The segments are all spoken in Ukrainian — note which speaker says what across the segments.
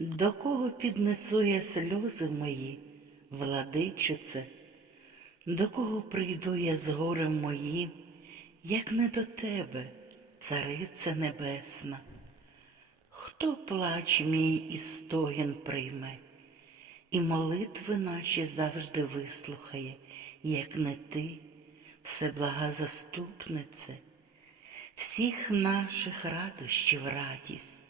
Speaker 1: До кого піднесу я сльози мої, владичице, до кого прийду я з горем моїм, як не до тебе, царице небесна? Хто плач мій і стогін прийме, і молитви наші завжди вислухає, як не ти, всеблага заступнице, всіх наших радощів радість.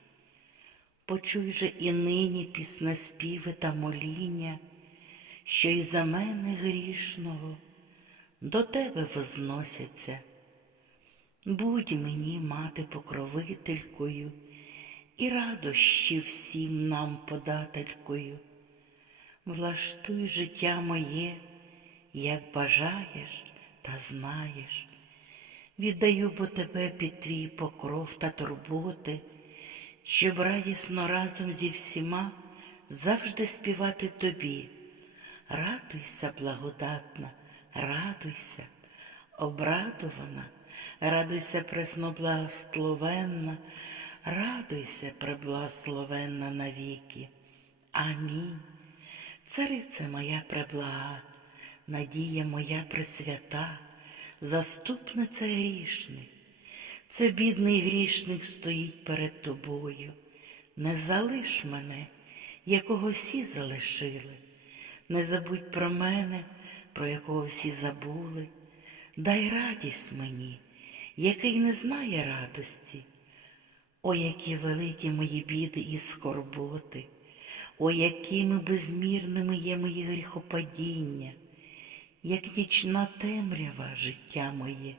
Speaker 1: Почуй же і нині піснеспіви та моління, що й за мене грішного до тебе возносяться. Будь мені, мати, покровителькою і радощі всім нам подателькою. Влаштуй життя моє, як бажаєш та знаєш. Віддаю бо тебе під твій покров та турботи, щоб радісно разом зі всіма завжди співати тобі. Радуйся, благодатна, радуйся, обрадована, радуйся, пресноблагословенна, радуйся, преблагословенна навіки. Амінь. Цариця моя преблага, надія моя пресвята, заступниця грішних. Це бідний грішник стоїть перед тобою. Не залиш мене, якого всі залишили. Не забудь про мене, про якого всі забули. Дай радість мені, який не знає радості. О, які великі мої біди і скорботи, о, якими безмірними є мої гріхопадіння, як нічна темрява життя моє.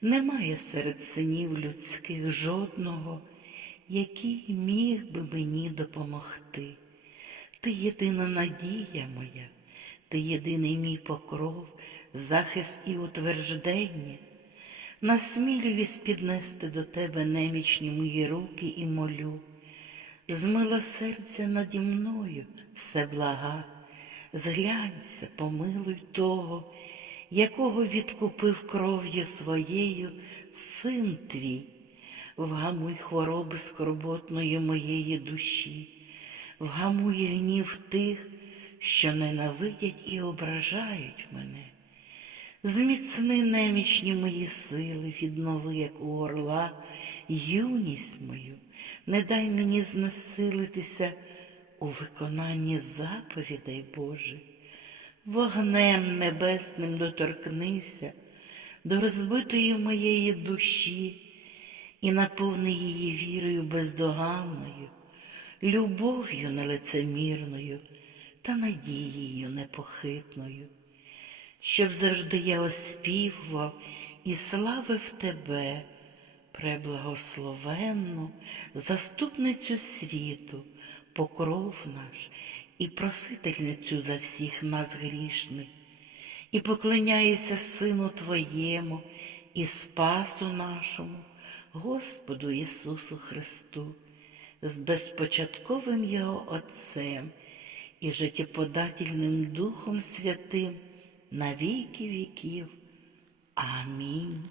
Speaker 1: Немає серед синів людських жодного, який міг би мені допомогти. Ти єдина надія моя, ти єдиний мій покров, захист і утверждення. Насмілююсь піднести до тебе немічні мої руки і молю. З милосердя наді мною все блага, зглянься, помилуй того, якого відкупив кров'ю своєю син твій, вгамуй хвороби скорботної моєї душі, вгамуй гнів тих, що ненавидять і ображають мене. Зміцни немічні мої сили, віднови, як у орла, юність мою, не дай мені знесилитися у виконанні заповідей Божих. Вогнем небесним доторкнися до розбитої моєї душі і наповни її вірою бездоганною, любов'ю нелицемірною та надією непохитною щоб завжди я оспівував і славив тебе, преблагословенну, заступницю світу, покров наш і просительницю за всіх нас грішних, і поклоняюся Сину Твоєму і Спасу нашому, Господу Ісусу Христу, з безпочатковим Його Отцем і життєподательним Духом Святим на віки віків. Амінь.